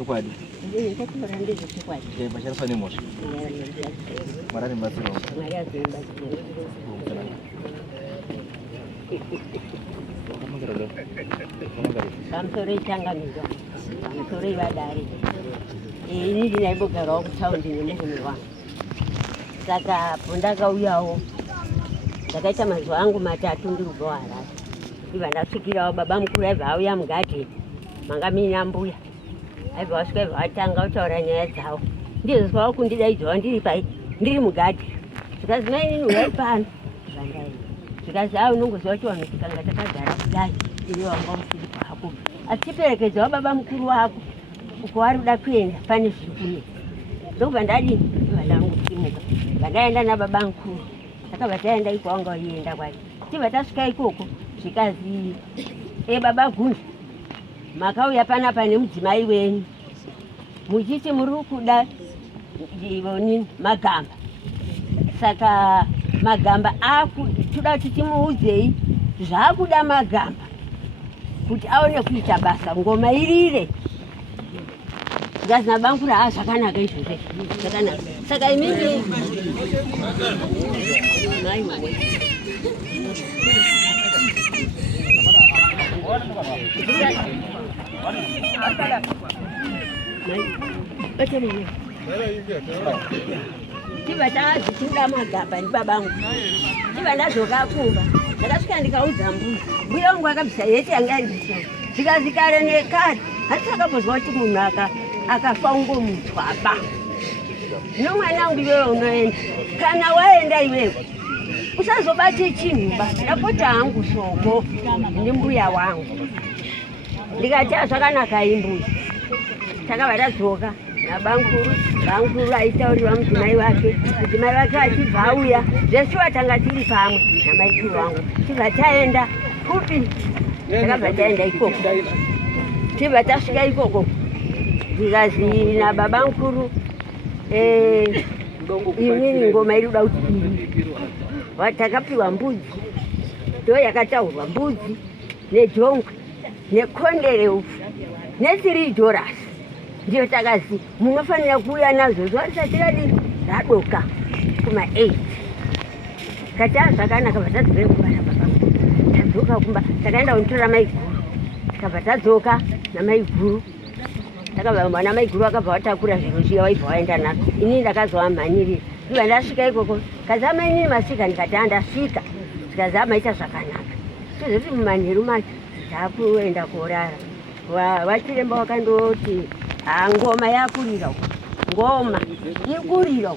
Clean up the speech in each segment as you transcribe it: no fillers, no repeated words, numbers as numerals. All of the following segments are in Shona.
chokwadi. Ndakatora ndizvo chokwadi. Mashandiswa nemhosva. Mwari anebatsiro. Mwari anebatsiro. Pamusoro itangamidzwa, pamusoro ivadare. Ini ndinaibogarawo kutaundi nemurume wangu. Saka pondakauyawo ndakaita mazuva angu 3 ndiri kubva Harare. Ibva ndasvikirawo baba mukuru aibva auya mugadheni manga muina mbuya. Aibva wasvika aibva atanga kutaura nyaya dzavo. Ndizozwawo kundidaidzawo ndiri pai ndiri mugadheni. Zvikazi maini uyai pano. Zvikazi unongoziva kuti vanhu tikanga takagara kudai iwe wanga usiri kwako. Achiperekedzawo baba mukuru wako uko wari kuda kuenda pane zviri kunetsa. Ndokubva ndadini vandangu kutimuka. Vandaenda nababa mukuru. Takabva taenda iko wanga uienda kwacho. Tibva tasvika ikoko zvikazi baba Gundi makauya panapa nemudzimai wenyu muchiti muri kuda magamba. Saka magamba toda kuti timuudzei zvaakuda magamba kuti aone kuita basa ngoma irire. Zvikazi nababa mukuru zvakanaka izvozvo zvakanaka. Saka imini Tiba tazvitunda magamba ndibabangu. Tiba ndazoka kumba. Ndakasvika ndikaudza mbuya wangu akabvisa yeti yanga iriso. Zvikazi kare nekare hatisakambozwa kuti munhu akafa ungomutwaba. Nomwana wangu iwewe unoenda. Kana waenda iwewe usazobate chinhuba. Ndapota hangu shoko ndimbuya wangu. Ndikati zvakanaka imbuya. Takabva tadzoka nabanguru aitauriwa mudzimai wake. Mudzimai wake achibva auya zvese watanga tiri pamwe namaikuru wangu. Tibva taenda kupi. Takabva taenda ikoko. Tibva tasvika ikoko. Zvikazi nababa mukuru imweni ngoma iri kuda kuti watakapiwa mbudzi. Ndo yakataurwa mbudzi nejongwe nekondere ufu $3. Ndiyo takazi munofanira kuuya nazo zuva risati radoka kuma8. Kati zvakanaka vatadzokere kumba nababa. Tadzoka kumba takaenda kundotora maiguru. Takabva tadzoka namaiguru. Takabva mwana maiguru akabva watakura zviro zviya waibva waenda nazvo. Ini ndakazovamhanyirira. Ndibva ndasvika ikoko. Kazama inini masvika ndikati handasvika. Zvikazama ita zvakanaka. Tizoti mumanheru macho takuenda korara. Wachiremba wakandoti ngoma yakurira. Ngoma ikurira.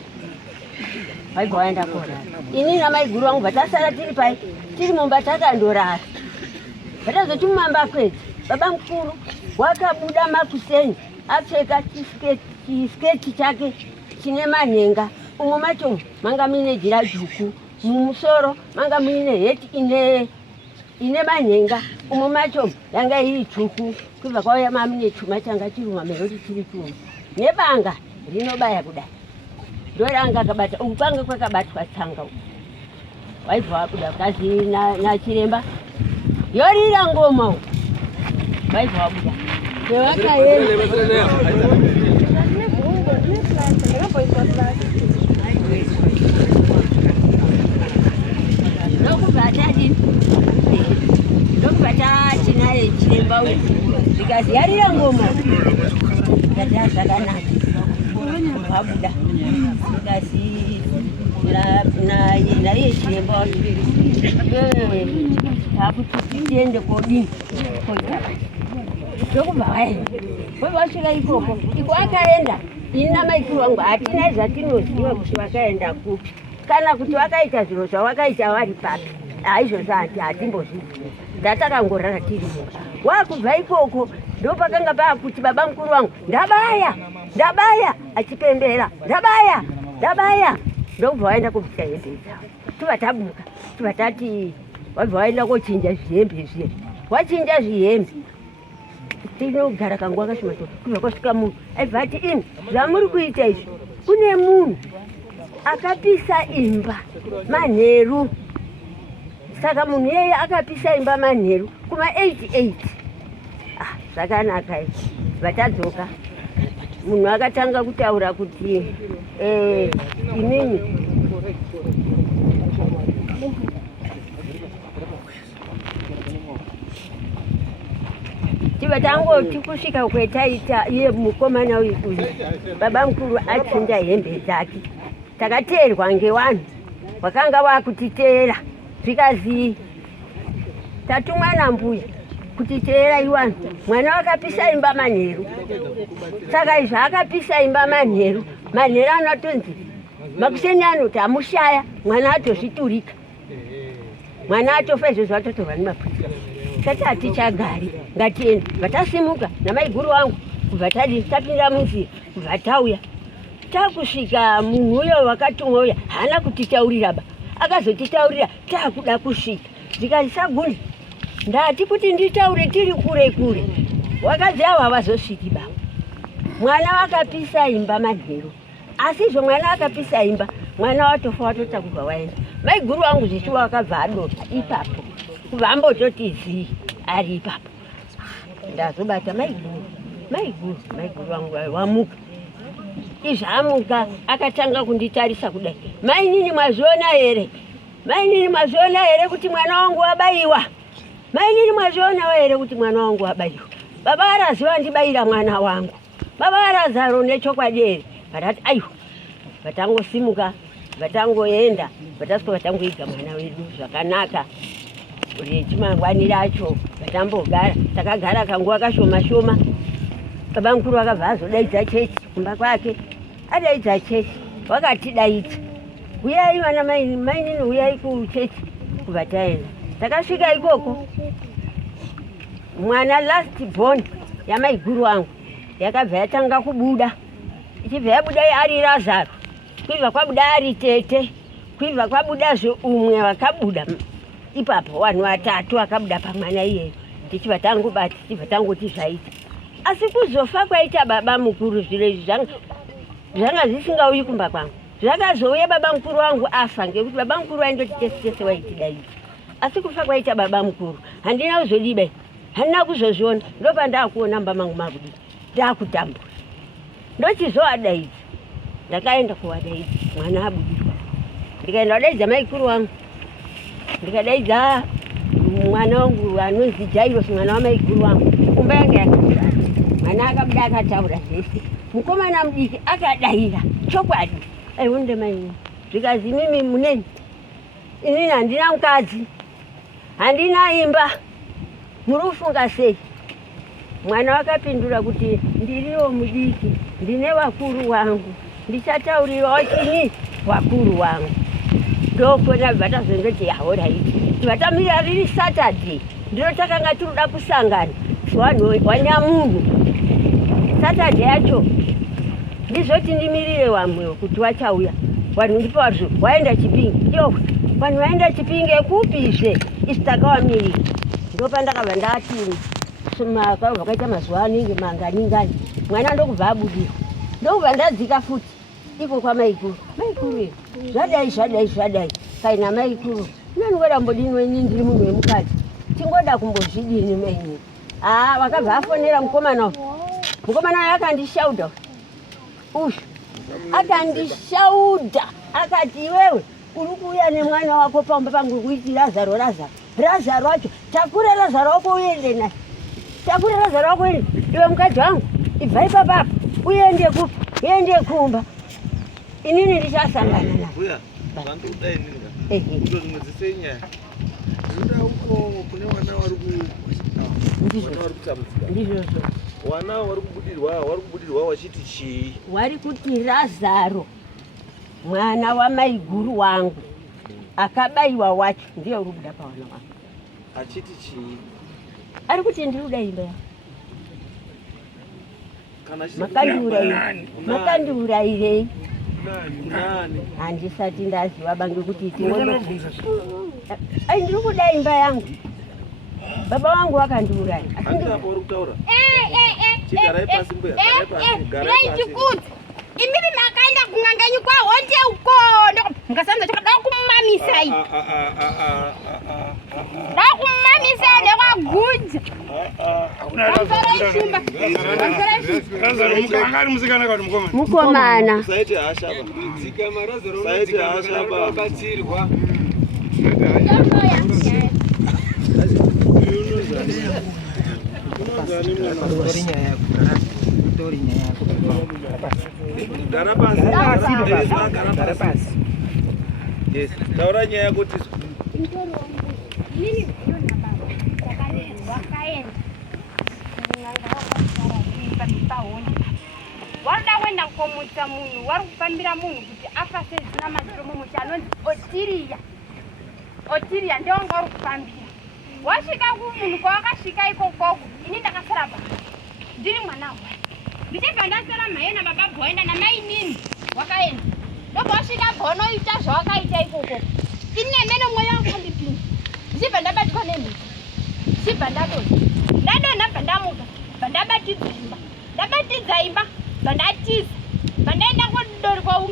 Waibva waenda korara. Ini namaiguru wangu vatasara tiri pai tiri mumba takandorara. Vatazoti mumamba kwedzi baba mukuru wakabuda makuseni apfeka chisiketi chake chine manhenga. Umwe macho manga muine jira dzvuku. Mumusoro manga muine heti ine manhenga. Umwe macho yanga iri tsvuku. Kubva kwauya mamune chuma changa chiruma meroti chiri chuma. Nebanga rinobaya kudai. Ndoranga kabata ukanga kwakabatwa tsanga. Waibva wabuda kazi nachiremba yorira ngoma. Waibva wabuda. Ndokubva tinaye chiremba uyu. Zvikazi yarira ngoma. Ndati zvakanaka. Wabuda. Zvikazi naye chiremba uyu. Takuti tiende kodini. Ndokubva waenda. Wasvika ikoko. Iko akaenda. Ina maikuru wangu hatina zvatinoziva kuti wakaenda kupi. Kana kuti wakaita zviro zvawakaita wari papi. Izvozvo hatimbozvizivi. Ndatakangorara tiri mumba. Wakubva ikoko ndopakanga pakuti baba mukuru wangu ndabaya achipembera. Ndabaya. Ndokubva waenda kubvisa hembe dzavo. Tibva tabuka. Tibva tati wabva waenda kochinja zvihembe zviya. Wachinja zvihembe. Tinogara kanguva kashoma kubva kwasvika munhu aibva ati imi zvamuri kuita izvi kune munhu akapisa imba manheru. Saka munhu yeye akapisa imba manheru kuma 88. Zvakanaka izvi. Vatadzoka munhu akatanga kutaura kuti inini tiva tangoti kusvika kwetaita iye mukomana uyu baba mukuru achinja hembe dzake takateerwa ngevanhu vakanga vakutiteera zvikazii tatumwa nambuya kutiteera iwanhu mwana wakapisa imba manheru saka izvo akapisa imba manheru anotonzi makuseni anoti amushaya mwana atozviturika mwana atofa izvozvo atotorwa nemapurisa tati hatichagari ngatiende vatasimuka namaiguru wangu kubva tapinda munzira kubva tauya takusvika munhu uyo wakatumwa uya haana kutitaurira ba akazotitaurira taakuda kusvika zvikazisaguni ndati kuti nditaure tiri kure kure wakadzi avo havazosviki baba mwana wakapisa imba manheru asi izvo mwana akapisa imba mwana watofa watotakurwa waenda maiguru wangu zvichiwa wakabva adota ipapo kubva ambototi zii ari ipapo ndazobata maiguru wangu wamuka izvamuka akatanga kunditarisa kudai mainini mwazviona here kuti mwana wangu wabayiwa mainini mwazvionawo here kuti mwana wangu wabayiwa baba araziva ndibayira mwana wangu baba arazaro nechokwadi here vatati aiwa vatangosimuka vatangoenda vatasvika vatangoiga mwana wedu zvakanaka rechimangwani racho vatambogara takagara kanguva kashoma shoma baba mukuru akabva azodaidza chechi kumba kwake adaidza chechi wakatidaidza uyai vana mainini uyai kuchechi kubva taenda takasvika ikoko mwana last born yamaiguru wangu yakabva yatanga kubuda ichibva yabuda ari Lazaro kuibva kwabuda ari Tete kuibva kwabuda umwe wakabuda ipapo vanhu vatatu akabuda pamwana iyeyo tichibva tangobati tichibva tangoti zvaita asi kuzofa kwaita baba mukuru zviro izvi zvanga zvisingauyi kumba kwangu zvakazouya baba mukuru wangu afa ngekuti baba mukuru waindoti tese waitidaidza asi kufa kwaita baba mukuru handina kuzodibai handina kuzozviona ndopandakuona mba mangu makudi ndakutambura ndochizoadaidza ndakaenda kuwadaidza mwana abudirwa ndikaenda wadaidza maikuru wangu ndikadaidza mwana wangu anonzi Jairos mwana wamaikuru wangu kumba yange yakagara mwana akabuda akataura zvese mukomana mudiki akadaira chokwadi aionde maini zvikazi mimi muneni inini handina mukadzi handina imba muri kufunga sei mwana wakapindura kuti ndiriwo mudiki ndine vakuru wangu ndichataurirawo chini vakuru wangu ndokona vatazondoti yahoraiti tivatamira riri Saturday ndiro takanga tiruda kusangana vanhu wanyamunhu Saturday yacho ndizoti ndimirire vamwewo kuti vachauya vanhu ndipazvo waenda Chipinge yo vanhu vaenda Chipinge kupizve isi takawamirira ndopandakabva ndati vakaita mazuva anenge manganingani mwana ndokubva abudirwa ndokubva ndadzika futi iko kwamaikuru maikuru zvadai kaina maikuru inongoda mbodini ndiri munhu wemukadzi tingoda kumbozvidini maini vakabva afonera mukomana uyu akandishauda uyu akandishauda akati iwewe uri kuuya nemwana wako pamba pangu kuiti Lazaro wacho takure Lazaro wako uende naye takure Lazaro wako uende iwe mukadzi wangu ibvai papapo uende kupi uende kumba inini ndichasangana naye ndizvo wana wari kubudirwa wachiti chii wari kuti Lazaro mwana wamaiguru wangu akabayiwa wacho ndiye uri kubuda pawana wangu achiti chii ari kuti ndiri kuda imba makandiurayirei handisati ndaziva bange kuti ai ndiri kuda imba yangu baba wangu wakandiuraya chigarai pasi mbuya garai pasi Imimi makaenda kunganganyi kwa honje uko. Ngasanza chakada kumamisa hii. Da kumamisa ndio kwa guja. Mukomana. Saiti ashaba. Saiti ashaba batsirwa. Garabas. Yes. Taura nyaya kuti nini yona baba. Wakaenda. Wada wenda komutsa munhu wari kufambira munhu kuti afase zina maziro mumuti anonzi Otiria ndio wanga wari kufambira. Wasvika kumunhu kwawakasvika ikoko ini ndakasara baba. Ndiri mwana wayo. Ndichibva ndasara mai nababa bhoenda namai nini wakaenda. Ndobva wasvika bhonoita zvawakaita ikoko. Ini nemene mwoyo wangu wandipinda. Ndichibva ndabatwa nemhuka. Ndichibva ndadonha bva ndamuka. Bva ndabatidza imba. Ndabatidza imba. Bva ndatiza. Bva ndaenda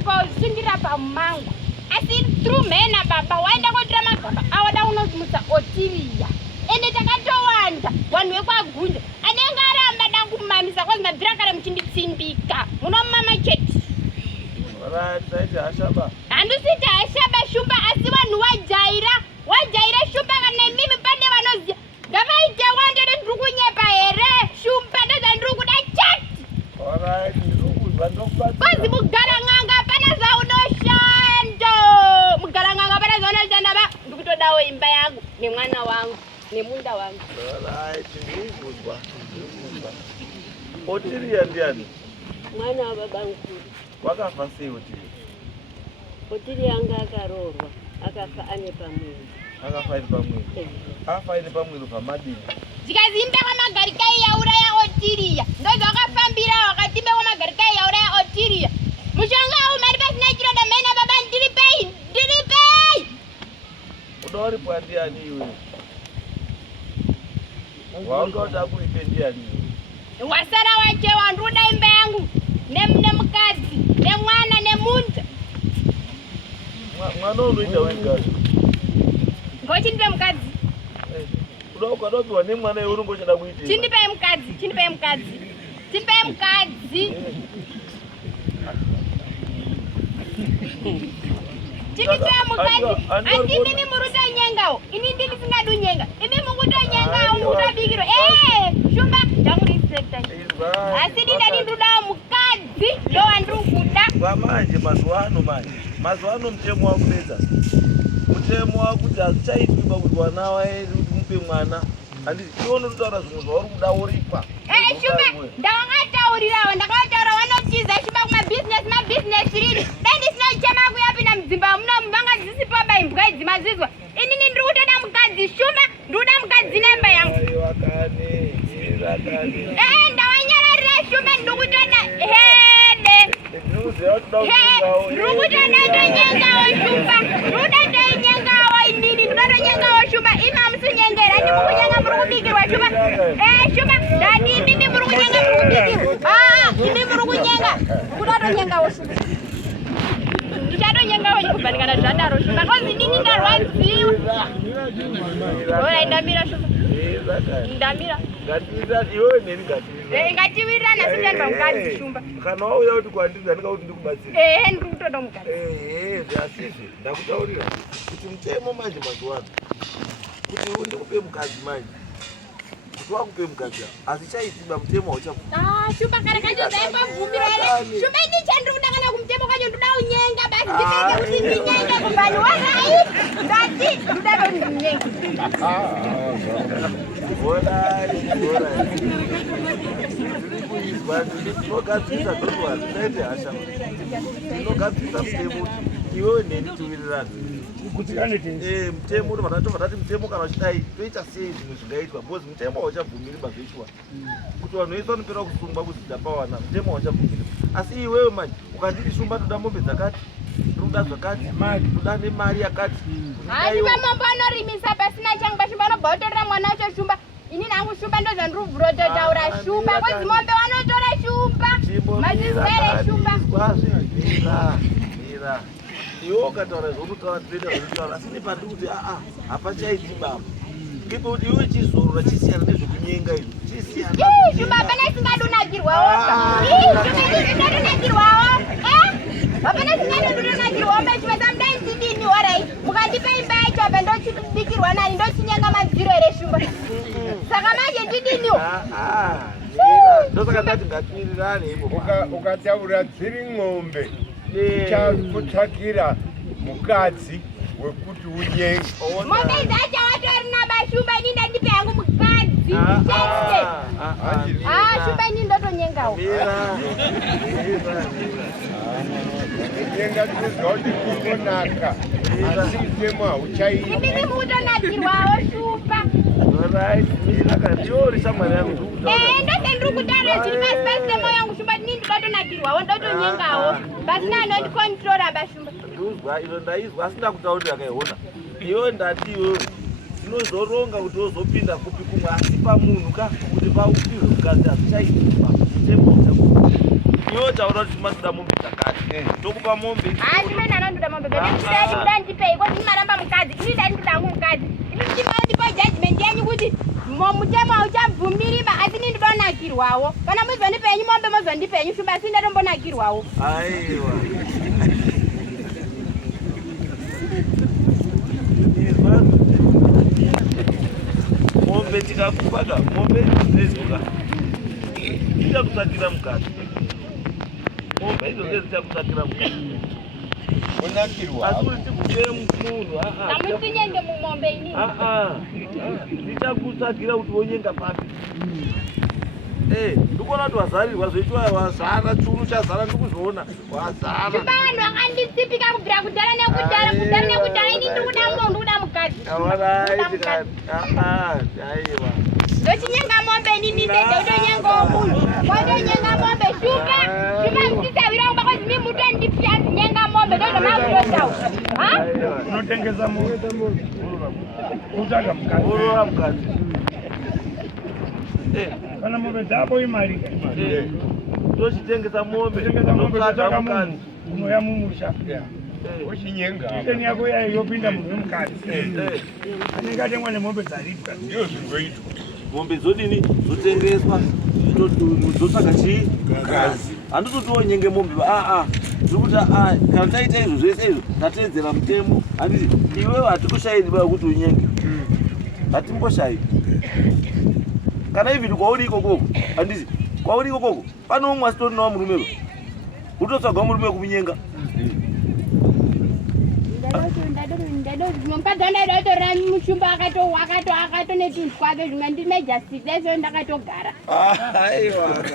kosimbira pamumango. Asi through mai nababa waenda kotora magaba awada unozimutsa Otiria. Ende takatowanda vanhu vekwagunja anenge aramba dakumamisa kwanzi mabvira kare muchinditsindika munomama chete. Handusiti hashaba shumba asi vanhu wajaira shumba kana mimi pane vanoziva ngavaite wande ndiri kunyepa here shumba ndozvandiri kuda chete. Kwanzi mugarang'anga hapana zvaunoshanda. Mugarang'anga hapana zvaunoshanda ba ndikutodawo imba yangu nemwana wangu nemunda wangu. Ndikuzwa. Otiria ndiani? Mwana wa baba mkuru. Wakafa sei Otiria? Otiria anga akaroorwa akafa ane pamwiri. Akafa ane pamwiri. Afa ane pamwiri pamadini. Tikazimba kwamagarikai yauraya Otiria. Ndozvo wakafambira wakatimba kwamagarikai yauraya Otiria. Mushonga umari pasina chiroda mai nababa ndiripei. Udauripo ndiani iwe? Wanga kuite ndiani? Wasara wache wanduda imba yangu nemukadzi nemwana nemunda. Mwana unoita wega. Ngochindipe mukadzi. Udopiwa nemwana iwe unongochada kuite. Chindipe mukadzi. Chindipe mukadzi. Andi mimi muruta nyengawo. Ini ndini singadu nyenga. Imi mukuto nyengawo mukutabikiro. Shumba ndangu respecta. Asidi ndani ndudawo mukadzi ndo wandiri kuda. Kwamanje mazuwano mutemo wakunetsa. Mutemo wakuti azvichaitwa kuti vana vaedu kuti mupe mwana. Handiti iwo unotaura zvimwe zvauri kuda uripa. Shumba ndawangataurirawo ndakataura vanotiza shumba mabusiness rini. Dai ndisinochema kuyapinda mudzimba manga dzisipo baimbwa idzi mazizwa. Inini ndiri kutoda mukadzi shumba ndoda mukadzi nemba yangu. Ndawanyararira shumba ndiri kutoda hede. Ndiri kutoda tonyengawo shumba. Inini ndotonyengawo shumba. Imi hamusunyengera ndimukunyenga muri kubikirwa shumba. Shumba ndani imimi muri kunyenga muri kubikirwa. Imi muri kunyenga. Kutotonyengawo shumba. Ndichatonyengawo chikubvanikana zvadaro shumba. Kozi inini ndarwadziwa. Ora ndamira shumba. Ndamira. Ngatiwirirana sindandwa mukadzi shumba. Kana wauya kuti kwandiri ndandika kuti ndikubatsira. Ndiri kutoda mukadzi. Zviasizvi ndakutaurira kuti mutemo manje mazuwano kuti iwe ndikupe mukadzi manje kuti wakupe mukadzi azvichaitiba mutemo hauchavuka. Shumba kare kacho dzaipabvumira here. Shumba ini chandiri kuda kana kumutemo kacho ndoda unyenga basi ndipende kuti ndinyenge kubvani warai ndati ndoda ndonyenge. Ndinogadzirisa dhotowa zvisaite hasha. Ndinogadzirisa mutemo iwewe neni tiwirirane. Mutemo vatati mutemo kana uchidai toita sei zvimwe zvingaitwa because mutemo hauchabvumiri bazveshuwa kuti vanhu vese vanopera kusungwa kudzidza pawana mutemo hauchabvumiri. Asi iwewe manje ukanditi shumba toda mombe dzakati toda zvakati toda nemari yakati. Handipamambo anorimisa pasina changu pashumba anobva otorera mwana wacho shumba. Ini nangu shumba ndozvandiri kubvurototaura shumba kwezi mombe vanotora shumba mazizere shumba. kwazi mira iwe ukataura zvokutaura toita zvokutaura asi nepandikuti hapachaiti baba ngekuti iwe chizorora chisiyana nezvokunyenga izvo chisiyana Shumba hapana isingadonakirwawo isingadonakirwawo hapana isingadonakirwawo mechimesa mudai ndidini orai mukandipa imba yacho apa ndochibikirwa nani ndochinyenga madziro here Shumba saka manje ndidiniwo ndosaka ndati ngatiwirirane ukataura dziri ng'ombe chakutsvakira mukadzi wekuti unyenge mombe dzacho watorina bashumba ini ndandipe yangu mukadzi shumba ini ndotonyengawo nyenga tinoziva kuti kungonaka asi mutemo hauchaiti imimi mukutonakirwawo Shumba ndiori shamwari yangu ndose ndiri kutaura zviri pasi pasi nemo yangu Shumba ini ndinotonakirwawo ndotonyengawo pasina anondikontrora bashumba nduzwa ilo ndaizwa asi ndakutaurira kaiona iwe ndati iwewe dzinozoronga kuti wozopinda kupi kumwe asi pamunhu ka kuti paupirwe mukadzi hazvichaitika mutemo iwe taura kuti matoda mombe dzakati tokupa mombe ndimene anondoda mombe bedai kuda ndipeiko ini maramba mukadzi ini dai ndodangu mukadzi ini ndipo judgment yenyu kuti mutemo hauchabvumiriba asi ini ndodonakirwawo kana muzondipenyu mombe muzondipenyu Shumba asi ndatombonakirwawo aiwa mombe tikakupaka mombe dzizoka ichakutsvakira mukadzi mombe idzo dzichakutsvakira mukadzi kunakirwa asi kuti tikupe munhu tamusinyenge mumombe ini dzichakutsvakira kuti wonyenga papi ndikuona kuti wazarirwa zveiti wazara chunu chazara ndikuzvoona wazara Shumba vanhu vakanditsipika kubvira kudhara nekudhara ini ndikuda munhu ndikuda mukadzi aiwa ndochinyenga mombe inini ndeutonyengawo munhu motonyenga mombe Shumba msisawira umba kozi mi mutondipya zinyenga mombe ndozvamakutotawo unotengesa mombe utanga mukadzi urora mukadzi kana mombe dzako imari tochitengesa mombe totsvaka munhu unoya mumusha wochinyenga iteni yako yayo yopinda munhu wemukadzi anenge atengwa nemombe dzaripwa ndiyo zvingoitwa mombe dzodini dzotengeswa dzotsvaga chii ngazi handitotiwo nyenge mombe tiri kuti kana taita izvo zvese izvo tateedzera mutemo handiti iwewe hatikushairi baa kuti unyenge hatimboshairi kana ivhini kwauri ikokoko handiti kwauri ikokoko pane umwe asitorinawo murumero utotsvagwa murume wekunyenga mukadzi wandaidatorera Mushumba akatonetuzvi kwake zvimwe ndimejastiteso ndakatogara aiwa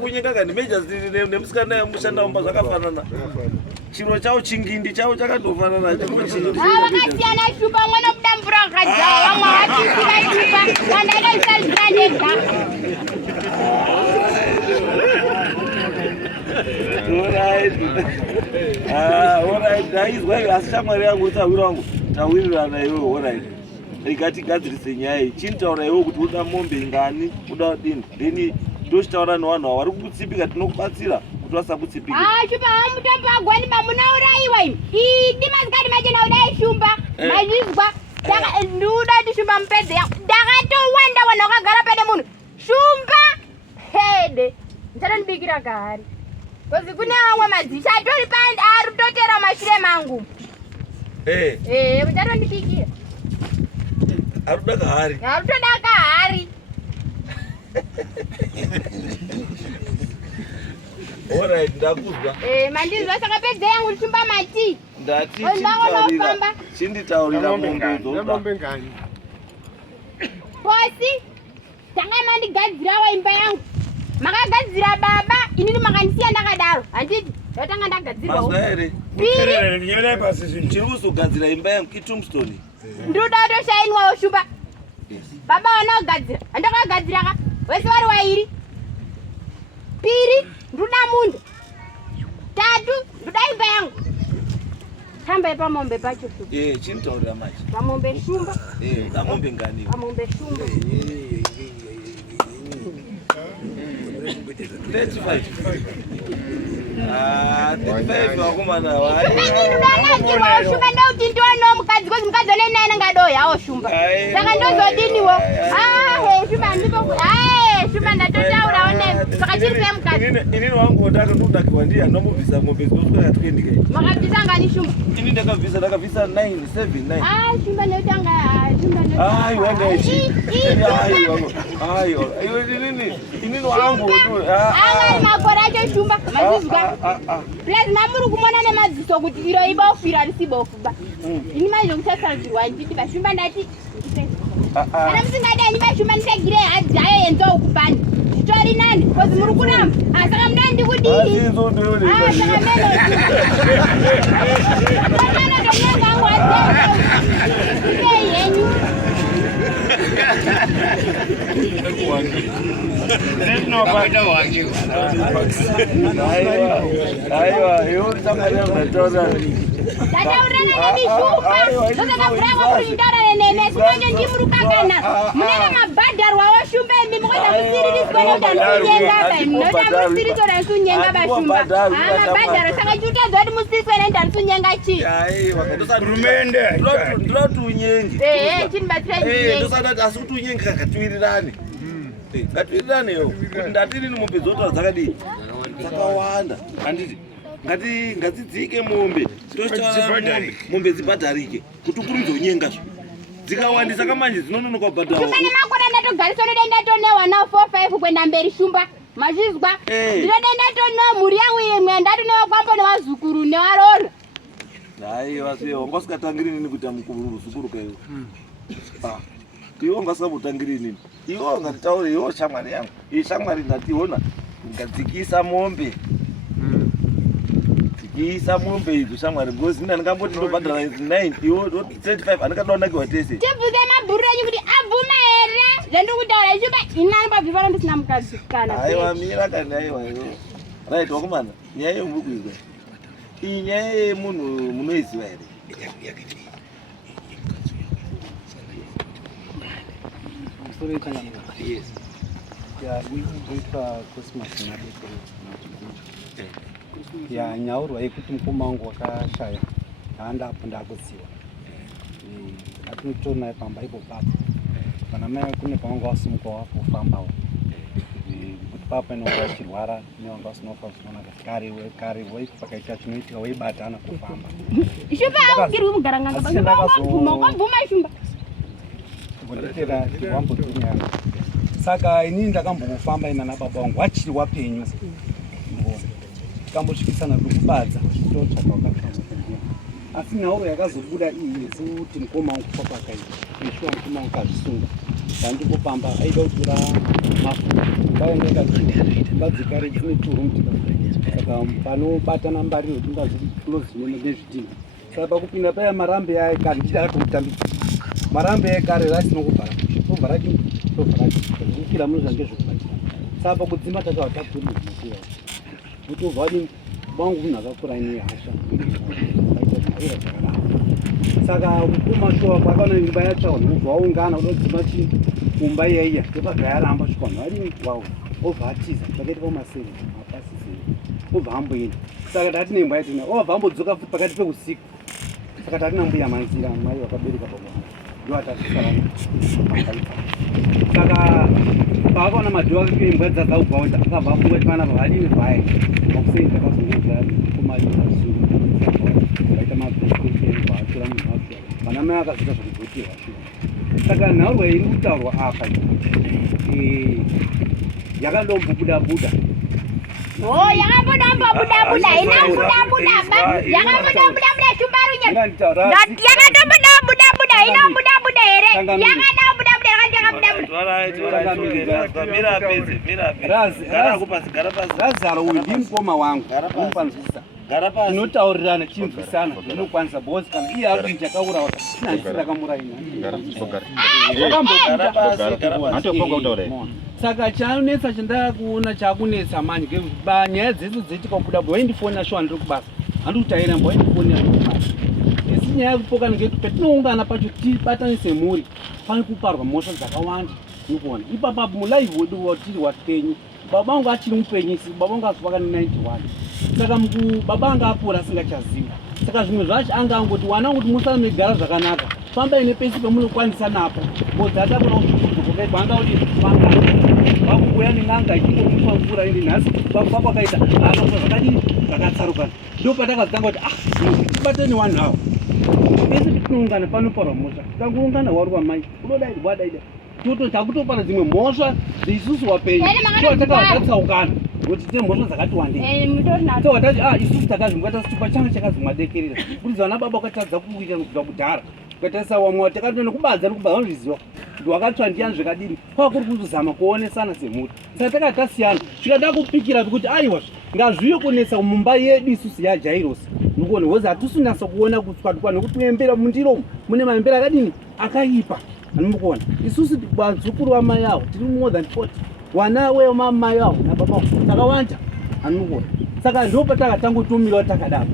kunyenga kandi mejastiti nemusikana yamushanda mumba zvakafanana chiro chavo chingindi chavo chakandofanana vakasiyana Shumba umwe nokuda mvura wakadzaa vamwe vatisira Shumba vandaida zvisazvira ndega Alright, ndaizwa iwe asi shamwari yangu utawira wangu tawirirana iwe alright. Ikatigadzirise nyaya iyi. Chinitaura iwe kuti uda mombe ingani, uda dini. Then ndochitaura nevanhu avo vari kukutsipika tinokubatsira kuti vasakutsipika. Shumba mutombo wagoni mamunauraiwa imi. Ndimasikati machena udai Shumba. Mazvizwa. Nduda kuti Shumba mupedze yangu. Ndakatowanda vanhu vakagara pede munhu. Shumba hede. Ndichatondibikira gari. Kozi kune vamwe madzisha atori pandi ari totera mashure mangu. Muchatondibikira. Aruda kahari. Arutoda kahari. Alright, ndakuzwa. Mandizwa saka pedze yangu Shumba mati. Ndati chinditaurira mombe ngani. Posi. Tanga mandigadzirawo imba yangu. Makagadzira baba, inini makandisiya ndakadaro. Handiti, ndotanga ndagadzirawo. Mazwa ere? Piri. Nyere pasi zvinhu. Chiri kuzogadzira imba yangu iTombstone. Ndoda kutoshainwawo Shumba. Baba wanaogadzira. Handakagadzira ka. Wese vari wairi. Piri, ndoda munda. Tatu, ndoda imba yangu. Tamba pamombe pacho Shumba. Chinitaurira manje. Pamombe Shumba. Pamombe ngani? Pamombe Shumba. Let's fight. 35 wakomana wai. Ndanajiwa shumba ndauti ndono mukadzi kozi mukadzi nene ngadoya awo shumba. Saka ndozodiniwo. Shumba ndipo shumba ndatotaura one saka chiri pe mukadzi. Inini wangu ndaka ndodakiwa ndiya nomubvisa ngombe zoswera twendike. Makabvisa ngani shumba? Ini ndakabvisa 979. Shumba ndotanga shumba. Wanga ichi. Inini wangu ndo. Makoracho shumba mazizwa. Plus mamuru kumona nemadziso kuti iro ibofira risibofuba. Ini manje kutasadzirwa nditi bashumba ndati. Kana musingada ni bashumba ndegire hadzayo yenzo ukupani. Nditori nani? Kozi muri kuramba. Saka mndandi kudini. Azizo ndiyoni. Saka meno. Meno ndonyanga ngwadze. Ike yenyu. No bada wangi. Aiwa, yoni samariya mnatora. Tataurana nemishumba. Saka bravo kuindara nene. Sikonje ndimurukakana. Munene mabhadharwa washumba imi mukoza musiriri sikona utansunyenga ba. Nota musiriri sona sunyenga ba shumba. Mabhadharwa saka chutazo ati musiriri sona ndansunyenga chi. Aiwa, Rumende. Ndrotu unyengi. Chini batira nyengi. Ndosati asikuti unyengi kakatwirirane. Ngatiwirirane yo. Kuti ndatiri mombe dzotwa dzakadii. Dzakawanda. Handiti ngadzidzike mombe. Mombe dzibhadharike. Kuti kurizonyenga zvo. Dzikawandisa kamanje dzinononoka kubhadhara. Shumba nemakore ndatogarisa ndodenda tonewa nawo 4-5 kwenda mberi shumba. Mazvizwa? Ndinodenda tonewa mhuri yangu imwe ndatonewa kwambo nevazukuru nevaroro. Aiwa, wanga usikatangiri nini kuita muzukuru kayo. Iwo ungasingambotangiri nini. Iwo ngatitaure iwo shamwari yangu. Iyi shamwari ndationa ngadzikisa mombe. Dzikisa mombe idzi shamwari because nina ndingamboti ndobhadhara 9 iwo 35 andikadaonakiwa tese. Tibvunze mabhuru enyu kuti abvuma here zvandikutaura shumba inani pabvipano ndisina mukadzi kana. Aiwa mira kana aiwa iwo. Right wakomana nyaya yomuri kuizwa. Iyi nyaya yemunhu munoiziva here. Yes. Yeah, we Christmas in yeah, nyaurwa yekuti mukoma wangu wakashaya haanda apo ndakuziwa. Atinotoona pamba ipo papo. Kana mai kune pawanga wasumuka wafambawo. Kuti papa inowachirwara newanga wasinofa zvinonaka kare pakaita chinoitika weibatana kufamba. Shumba aukirwi mugaranganga kwabvuma shumba. Kunditera wambo dunia. Saka inini ndakambofamba ina nababa wangu wachiri wapenyu. Kambosvikisana kubadza ndotsvaka wakafamba. Asi nhauro yakazobuda iyi sekuti mukoma wangu papakaita. Neshuwa mukoma wangu kazvisunga. Ndandikopamba aida kutora mafuta. Kwaendaika ngadzikare dzine turumutika. Saka panobatana mbariro dzingazviti close nezvidhina. Saka pakupinda paya marambe aya kare ndichida kumutambidza. Marambe ekare rasina kubvara. Tobvara kukira munhu zvange zvokubatsira. Saka pakudzima takava tapfuura zvinokuya. Kutobva kuti vangu munhu akakura ine hasha. Saka kumashowa kwakaona imba yatsvawa nobva waungana unodzima kumba iyaiya ndopabva yaramba svikwa vanhu vari wawo obva atiza zvakaita pamaseve mapasisei obva amboenda. Saka tati nemba yatina obva ambodzoka futi pakati peusiku. Saka tati nambuya manzira mai vakabereka pamwana ndoatasisara. Saka pakaona madhiwa akake imbwa dzakaubva akabva kuwetana pavadini paya makusei takazongoza kumaazuru vaita mabhisiketi vaatora munhu wake vana mai akazvita zvokudzokerwa shuwa. Saka nhaurwa iri kutaurwa apa yakadombobuda Yakambodombobuda ina buda ba. Yakambodombobuda shumbarunya. Yakatombodombobuda ina buda here. Yakadombobuda Razaro uyu ndimukoma wangu unopanzwisisa. Tinotaurirana chimvisana inokwanisa bosi kana iye ari ndakaurawa sinandisi ndakamuraina. Saka chanetsa chandakakuona chakunetsa manje ngekuti nyaya dzedu dzeitika kubuda waindifonera shuwa ndiri kubasa handikutaira mbo waindifonera kubasa. Isi nyaya yekupokana ngekuti petinoungana pacho tibatanise mhuri pane kuparwa mhosva dzakawanda nikuona ipapa mulaivu wedu watiri wapenyu baba vangu achiri mupenyisi baba vangu azovaka ne 91 saka baba anga apora asingachaziva. Saka zvimwe zvacho anga angoti wana kuti musana megara zvakanaka fambai nepesi pemunokwanisa napo bodzi atakuona kutukutukukaitwa anga kuti vanga vakubuya nen'anga ichingomutwa mvura iri nhasi baba akaita akafa zvakadii zvakatsarukana ndo patakazotanga kuti tibateni one hour pese tinoungana panoparwa mhosva tikangoungana wari wamai unodaidi wadaida takutopana dzimwe mhosva dzeisusu wapenyu takazatsaukana kuti tine mhosva dzakati wandei so watati isusu takazvimwa tasitupa changu chakazi mwadekerera kuti zana baba ukatadza kuita kubva kudhara ukatarisa wamwe takatoenda kubadza nekubadza unozviziva kuti wakatsva ndiyani zvakadini kwava kuri kuzozama kuonesana semhuri saka takati tasiyana tikada kupikira kuti aiwa ngazviyo kunetsa mumba yedu isusu yajairosi nikuona hozi hatisunasa kuona kutswatwa nekuti muembera mundiro mune maembera akadini akaipa anomukuona isusu vazukuru vamai avo tiri more than 40 wana wemamai avo nababa takawanda anomukuona saka ndo patakatangotumirawo takadaro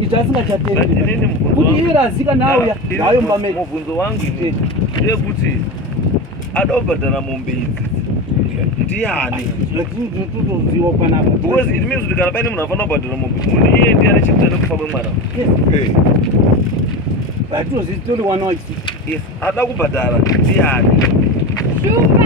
izvi asingachatereri kuti iye razika nauya hayo mbamei mubvunzo wangu ini ndeyekuti ada kubhadhara mombe idzi ndiani zvatinotoziva panapa because it means kuti kana paine munhu afanira kubhadhara mombe munhu iye ndiani chekuta nekufa kwemwana vatinozitori wana wachi yes ada kubhadhara ndiani Shumba,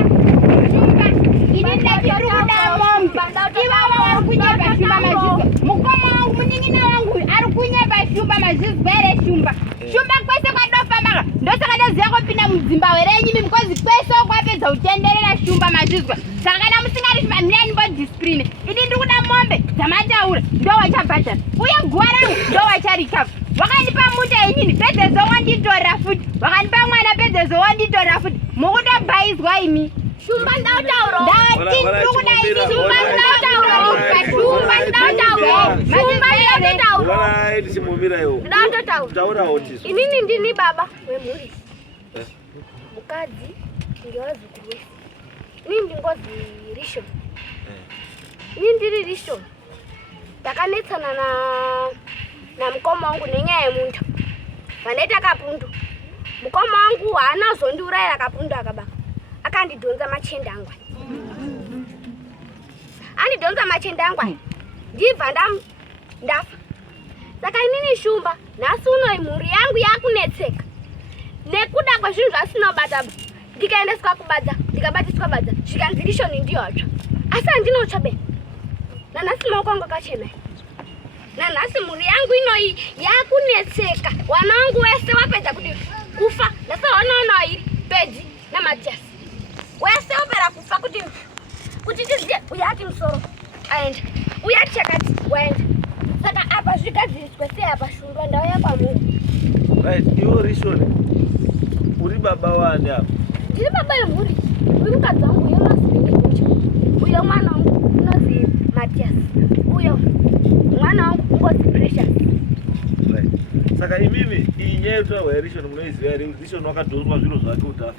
ini ndachiri kuda mombe. Ivava vari kunyepa shumba mazvizwa. Mukoma wangu munin'ina wangu ari kunyepa shumba mazvizwa here shumba. Shumba kwese kwadofamba ndosaka ndoziva kupinda mudzimba werenyimi because kwese kwapedza kutenderera shumba mazvizwa. Saka kana musingari shumba mirani mbodiscipline. Ini ndiri kuda mombe dzamataura ndowachabhadhara. Uye guva rangu ndowacharikava. Wakandipa munda inini pedzezo wanditorera futi. Wakandipa mwana pedzezo wanditorera futi. Mukutobhaizwa imi. Shumba ndautaura. Ndati ndiri kuda ini shumba ndautaura. Shumba ndautaura. Shumba ndautaura. right chimumira iwo Ndautaura. taurawo tisu Inini ndini baba wemhuri. Mukadzi ndewazukuru wese. Inini ndingozi Rishon. Inini ndiri Rishon. Ndakanetsana na mukoma wangu nenyaya yemunda. Vandaita kapundu. Mukoma wangu haanazondiurayira kapundu akabaka. Akandidhonza machenda angwai. Andidhonza machenda angwai. Ndibva ndafa. Saka inini shumba nhasi unoyi mhuri yangu yakunetseka. Nekuda kwezvinhu zvasinobata ndikaendeswa kubadza ndikabatiswa badza zvikanzi Rishoni ndiyo tsva. Asi handinotsva beni. Nanhasi maoko angu akachena. Nanhasi mhuri yangu inoyi yakunetseka. Wana wangu wese wapedza kufa. Nasa wanaona iri pedzi naMatias. Wese wapera kufa kuti tiziye uyati musoro aenda. Uyati chakati waenda. Saka apa zvigadziriswe sei apa shumba ndauya pamunhu. right iwo Rishoni uri baba wani apa Ndiri baba yemhuri. Uyu mukadzi wangu uyo unozi Vinikucha. Uyo mwana wangu unozi Matias. Uyo mwana wangu ungozi Precious. right saka imimi iyi nyaya yekutaurwa yaRishoni munoiziva here Rishoni wakadhonzwa zviro zvake kuti afa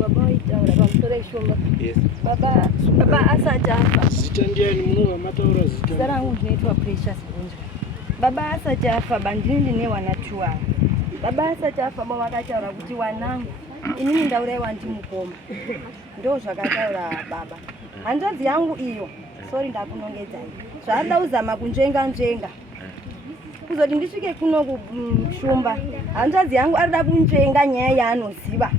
baba waitaura pamusoro eshumba. yes Baba asati afa. Zita ndiani munova mataura zita? Zita rangu ndinoitwa Precious Bunzwa. Baba asati afa bandini ndine wana 2. Baba asati afa baba vakataura kuti wanangu inini ndauraiwa ndimukoma. Ndo zvakataura baba. Hanzvadzi yangu iyo sori ndakunongedzai. Zvaada uzama kunzvenga. Kuzoti ndisvike kuno kushumba. Hanzvadzi yangu arida kunzvenga nyaya yaanoziva.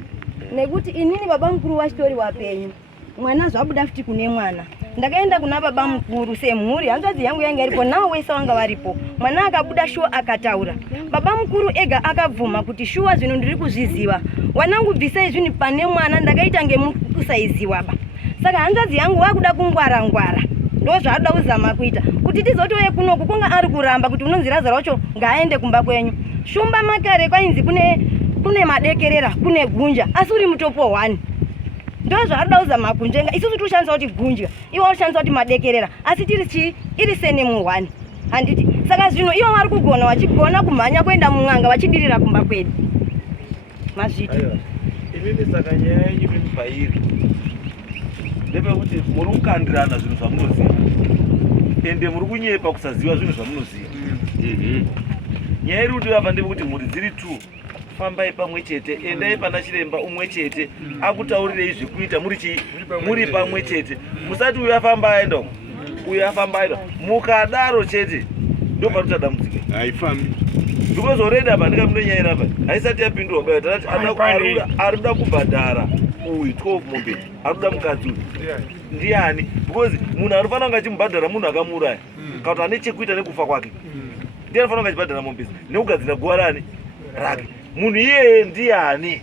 Nekuti inini baba mukuru wachitori wapenyu. Mwana zvabuda futi kune mwana. Ndakaenda kuna baba mukuru semhuri hanzvadzi yangu yanga iripo nawo wese wanga varipo. Mwana akabuda shuwa akataura. Baba mukuru ega akabvuma kuti shuwa zvinhu ndiri kuzviziva. Wanangu bvisai zvinhu pane mwana ndakaita ngemukusaiziwa ba. Saka hanzvadzi yangu wakuda kungwara. Ndo zvaada uzama kuita. Kuti tizotouye kunoku kunga ari kuramba kuti unonzi Lazaro wacho ngaaende kumba kwenyu. Shumba makare kwainzi kune madekerera, kune gunja, asi uri mutopo 1. Ndo zvaada uzama kunzvenga. Isusu tushandisa kuti gunja, iwo ushandisa kuti madekerera, asi tiri iri sene mu 1. Handiti. Saka zvino iwo vari kugona vachigona kumhanya kuenda mun'anga vachidirira kumba kwedu. Mazviti. imimi saka nyaya yenyu mimibhairi ndepekuti muri kukandirana zvinhu zvamunoziva ende muri kunyepa kusaziva zvinhu zvamunoziva nyaya iri kuti apa ndepekuti mhuri dziri 2 fambai pamwe chete endai pana chiremba umwe chete akutaurirei zvekuita muri pamwe chete musati uyu afamba aenda uyu afambaira mukadaro chete ndo panochadambudzika haifambi ndikozoreda apa ndikamunenyaira apa haisati yapindurwa baya tatati arikuda kubhadhara uyu 12 mombe arikuda mukadzi uyu ndiani because munhu anofanira kunge achimubhadhara munhu akamuuraya kana kuti ane chekuita nekufa kwake ndiye anofanira kunge achibhadhara mombezi nekugadzira guva rani rake munhu iyeye ndiani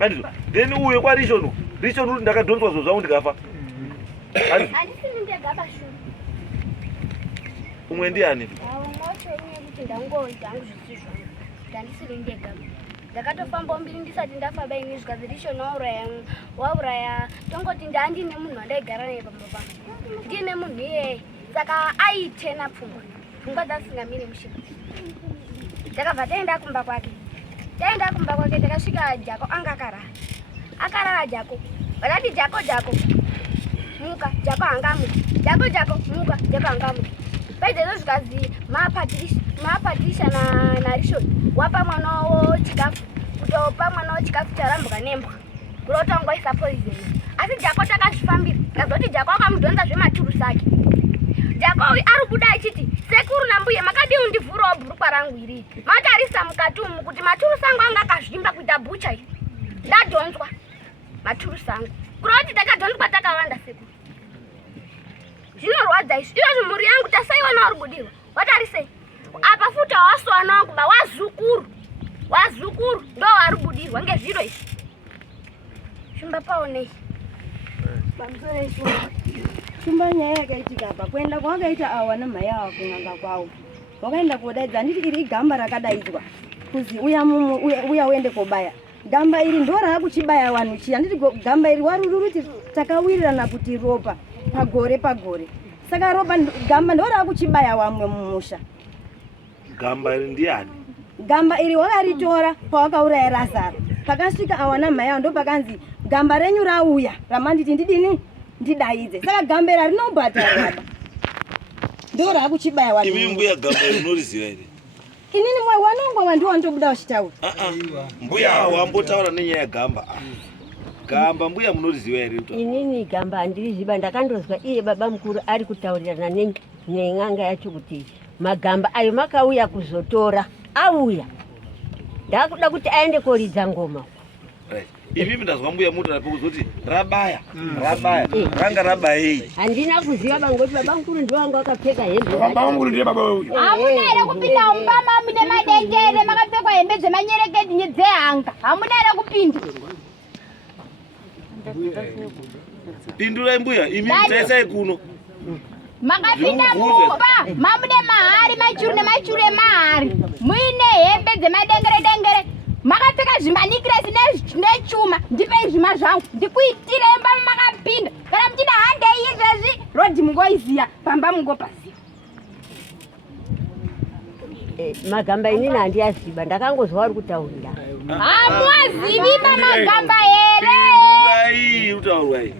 andizvo then uye kwarishonu rishonu kuti ndakadhonzwa zvo zvangu ndikafa umwe ndiani ndakatofamba mbiri ndisati ndafa baini zvikazi rishoni wauraya tongoti ndandine munhu wandaigara naye pamba pangu ndine munhu iyeye saka aitena pfungwa dzasingamiri mushipa ndakabva taenda kumba kwake takasvika jako anga akarara jako vakati jako muka jako hangamuti jako muka jako hangamuti paizvozvo zvikazi maapatisha narishoni wapa mwanawo chikafu kutopa mwanawo chikafu charambuka nembwa kurotongwaisa poizeni asi jako takazvifambira kazoti jako akamudhonza zvematurusi ake jako uyu ari kubuda achiti sekuru nambuye makadii undivhurawo bhurukwa rangu iri matarisa mukati umu kuti maturusi angu anga akazvimba kuita bhucha iyi ndadhonzwa maturusi angu kuroti takadhonzwa takawanda sekuru zvinorwadza izvi izvozvo mhuri yangu tasaiwana wari kudirwa watarisei apa futi hawaswana wangu ba wazukuru ndo wari kudirwa ngezviro izvi shumba paonei shumba nyaya yakaitika apa kuenda kwakaita awa namhai ava kun'anga kwavo wakaenda kodaidza handiti iri igamba rakadaidzwa kuzi uya uende kobaya gamba iri ndo raakuchibaya vanhu chi handiti gamba iri waruruti takawirirana kuti ropa pagore saka ropa gamba ndo raakuchibaya vamwe mumusha gamba iri ndiani gamba iri wakaritora pawakauraya Lazaro pakasvika awa namhai avo ndo pakanzi gamba renyu rauya ramanditi ndidini ndidaidze saka gamba iri rinobhadharwa ndo raakuchibaya vanhu imi mbuya gamba iri unoriziva here inini mwe wanongwa wandiwa ndobuda uchitaura mbuya wambotaura nenyaya yegamba gamba mbuya munoriziva here inini gamba handiriziva ndakandozwa iye baba mukuru ari kutaurirana nen'anga yacho kuti magamba ayo makauya kuzotora auya ndakuda kuti aende koridza ngoma ivivi ndazwa mbuya mutara pekuzoti rabaya ranga rabayei handina kuziva bangoti baba mukuru ndivanga wakapfeka hembe baba mukuru ndiye baba uyu hamuna here kupinda mumbama mune madendere makapfekwa hembe dzemanyerekedzi dzehanga hamuna here kupinda pindurai mbuya imi taisai kuno makapinda mumba mamune mahari machuru nemachuru emahari muine hembe dzemadengeredengere makapfeka zvimbanikiresi nechuma ndipei zvima zvangu ndikuitire imba makapinda kana muchida handei izvezvi rodhi mungoiziya pamba mungopaziva magamba inini handiyaziva ndakangozwa vari kutaurira hamuwaziviba magamba here ai utaurwai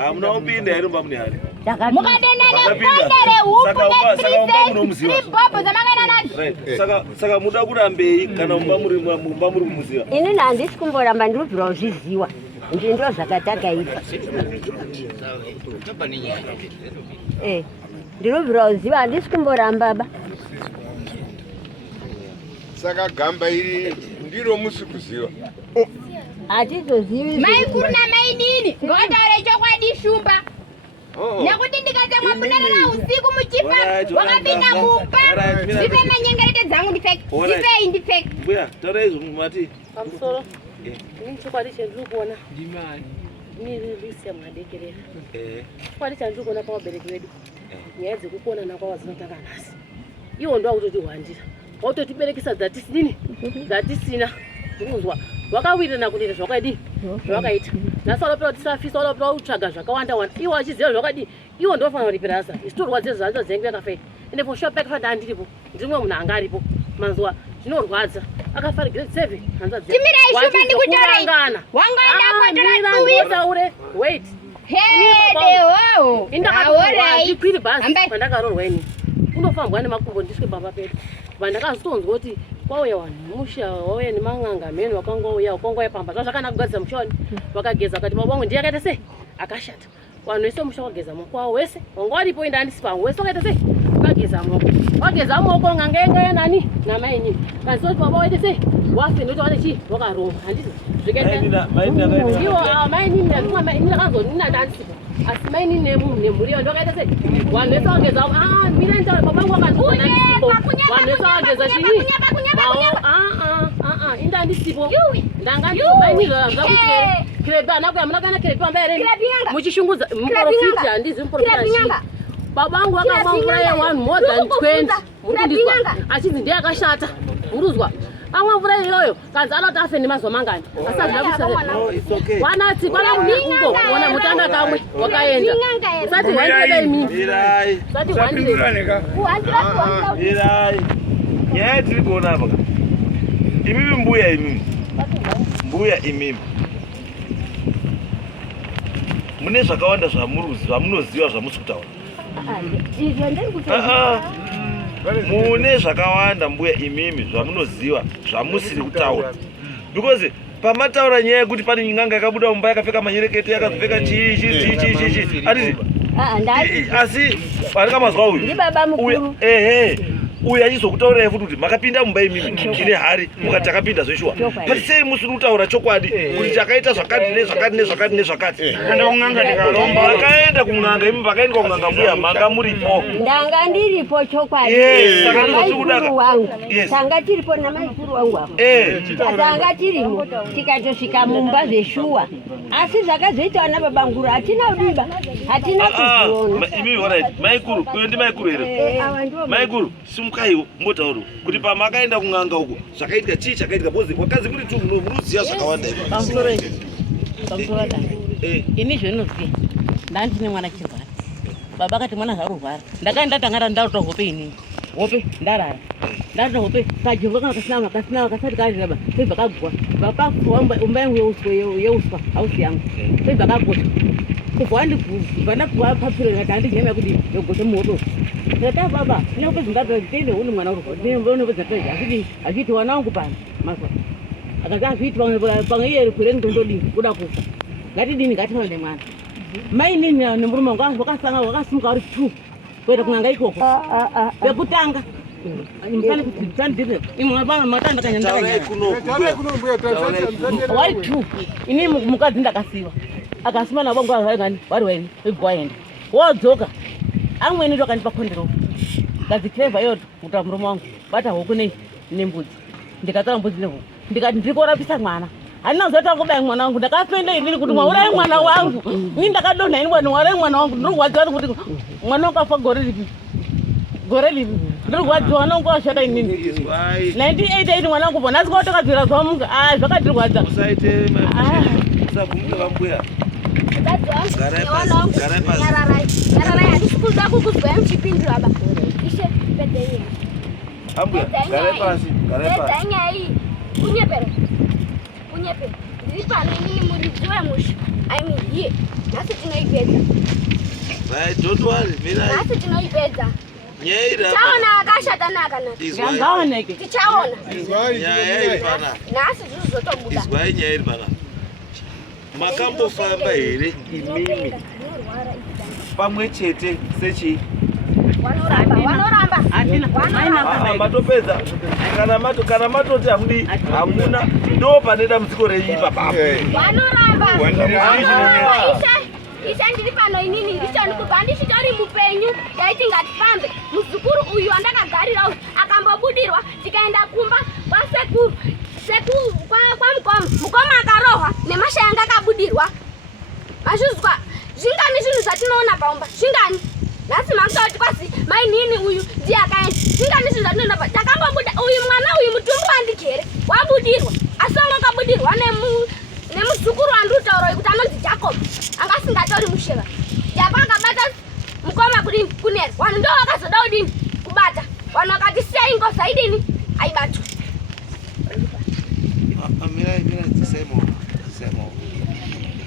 hamuna upinda here mba mune hari mukadenda nekondere huku netribhobo dzamakaenda nadzo saka muda kurambei kana mumba muri kumuziva inini handisi kumboramba ndirubvira kuzviziva ndindo zvakatakaita ndirubvira kuziva handisi kumborambaba saka gamba iri ndiro musi kuziva hatizozivi maikuru namaidini ngokataura chokwadi shumba nekuti ndikatemwa munarara usiku muchipa wakapinda mupa ndipe manyengerete dzangu ndipfeke mbuya taurai izvo mati pamusoro inini chokwadi chandiri kuona nirisi yamwadekerera chokwadi chandiri kuona pavabereki vedu nyaya dzekukuonana kwavo dzinotanga nhasi iwo ndo autotihwandira autotiberekesa dzatisina unozwa wakawirirana kuita zvakadii zvawakaita nhasi walopera tisafisa walopera utsvaga zvakawanda wanda iwo achiziva zvakadii iwo ndofanira kuripira asa isitorwadze zvanza dzengu yakafei ende poshopa yakafanda handiripo ndirimwe munhu anga aripo manzwa zvinorwadza akafara grade 7 hanza timirai shumba ndikutaurei wangoenda wait hedewo indakaikwiri bhazi pandakarorwa ini unofambwa nemakumbo ndiswe baba pedu vandakazotonzwa kuti kwauya vanhu musha wauya nemang'anga mheni wakangouya wakangouya pamba zvazvakanaka kugadzisa mushoni wakageza akati mabongo ndiye akaita sei akashata wanhu wese musha wageza maoko awo wese wanga waripo enda handisi pangu wese wakaita sei wageza maoko ngangaenga nani namai nyini kanzoti baba waite sei wafe noti wane chii wakaroma handisi zvikaita iwo mai nini ndazvimwa mai nini ndakanzonina ndandisipo asi mai nini nemhuriyo ndokaita sei wanhu wese wageza mira nitaura babangu wakanzona ndandisipo wanhu wese wageza chini inda ndisipo ndanga ndisipo mai nini zvakuti Krepe anakuya munakana krepe amba ere muchishungudza muprofiti handizi muprofiti babangu akamwa mvura yewanhu more than 20 murikundizwa achinzi ndiye akashata muruzwa amwa mvura iyoyo kanzi anoti afe nemazuva mangani wanati kwana mungo ona mutanda kamwe wakaenda usati hwandire imimi usati hwandire nyaya tiri kuona apa imimi mbuya imimi mune zvakawanda zvamunoziva zvamusi kutaura mune zvakawanda mbuya imimi zvamunoziva zvamusiri kutaura because pamataura nyaya yekuti pane nyinganga yakabuda mumba yakapfeka manyerekete yakapfeka chii asi arikamazwa uyu uyu achizokutaurirai futi kuti makapinda mumba imimi ine hari mukati takapinda zveshuwa but sei musiri kutaura chokwadi kuti takaita zvakati nezvakati vakaenda kun'anga imi vakaenda kun'anga mbuya manga muripo ndanga ndiripo chokwadi namaikuru wangu tanga tiripo namaikuru wangu apo tanga tirimo tikatosvika mumba zveshuwa asi zvakazoitawo nababanguru hatina udiba hatina kuziona maikuru uyo ndi maikuru here maikuru simukaiwo mbotauro kuti pamakaenda kun'anga uko zvakaitika chii chakaitika bozi wakazi muri tu munoziva zvakawanda pamusoro ini zvinoziva ndandine mwana chirwara baba akati mwana zvarurwara ndakaenda ndatangara ndarota hope inini hope ndarara ndarota hope kajirwa kana kasina kasati kariraba sebva kagwa vapafuwa umba yangu yeuswa hausi yangu sebva kagwa kubva vandapuwa papiro ikati handinyama yekuti yogoshe muhoto tata baba neopedzingatiende une mwana urunopedzatoja achiti wana wangu pano mazwa akazi azviti pamwe iye kureni tondodini kuda kufa ngatidini ngatimaende mwana mai nini nemurume wangu wakasanga wakasimuka uri 2 kuenda kun'anga ikoko pekutanga wari 2 ini mukadzi ndakasiwa akasima navo nguva vaingani vari waini igwaenda wodzoka amweni ndo akandipa kondero ngazi clever yoto kuta murume wangu bata huku nembudzi ndikatara mbudzi nehuku ndikati ndiri korapisa mwana handina kuzota kubaya mwana wangu ndakapenda inini kuti mwaurai mwana wangu ini ndakadonha ini bwana mwaurai mwana wangu ndirikwadziwa kuti mwana wangu afa gore lipi ndirikwadziwa mwana wangu washata inini 98 ini mwana wangu bona asi kwautokadzira zuva munga zvakadirwadza usagumuka vambuya Nyararai handisi kuda kukuzwa muchipindura baba ishe pedei ambuya garai pasi nyaya iyi kunyepero ndiri pano inini muridzi wemusha iye nhasi tinoipedza nhasi tinoipedza tichaona akashata nakanaka tichaona nhasi zvirizotobuda izwai nyaya iri pana makambofamba here imimi pamwe chete sechi wanoramba matopedza kana matoti hamudi hamuna ndo pane dambudziko reipa baba ishe ndiri pano inini ndicho ndikubva ndichitori mupenyu yaiti ngatifambe muzukuru uyu wandakagarira uyu akambobudirwa tikaenda kumba kwasekuru mukoma akarohwa nemasha yanga akabudirwa mazvizwa zvingani zvinhu zvatinoona paumba zvingani nhasi makutoti kwasi mainini uyu ndiye akaenda zvingani zvinhu zvatinoona pa takambobuda uyu mwana uyu mutumbu wandijere wabudirwa asi wanga akabudirwa nemuzukuru wanditaura uyu kuti anonzi Jacob anga asingatori musheva yapa akabata mukoma kudini kunera vanhu ndo vakazoda kudini kubata vanhu vakati siyai ngoza idini aibatwa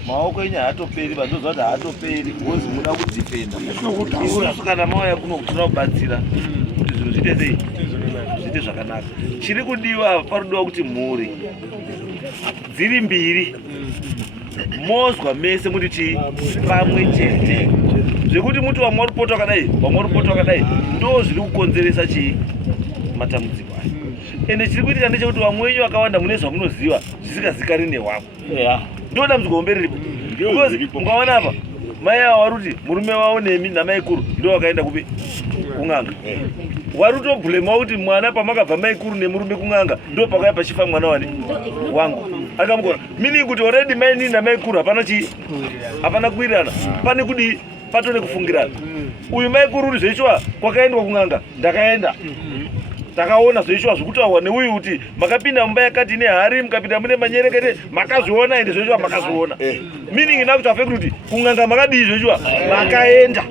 maoko enyu haatoperi vandoziva kuti haatoperi wozi muda kudhifenda isusu kana mauya kuno kutoda kubatsira kuti zvinhu zviite sei zviite zvakanaka chiri kudiwa parudiwa kuti mhuri dziri mbiri mozwa mese muri chi pamwe chete zvekuti muti wamwe rupota wakadai ndo zviri kukonzeresa chi matambudziko aya ende chiri kuitika ndechekuti vamwenyu vakawanda mune zvamunoziva zvisikazikani newavo ndo dambudziko hombe riripo because ungaona apa mai ava waruti murume wavo nemi namai kuru ndo vakaenda kupi kung'anga warutobhulema kuti mwana pamakabva mai kuru nemurume kung'anga ndo pakaya pachifa mwana wani wangu akamukora mini kuti already mai nini namai kuru hapana kuwirirana pane kudi patone kufungirana uyu mai kuru uri zveishwa kwakaendwa kung'anga ndakaenda takaona zveishwa zvekutaurwa neuyu kuti makapinda mumba yakati nehari mukapinda mune manyerekete makazviona ende zveishwa makazviona meaning inakuti afeki kuti kung'anga makadii zveishwa makaenda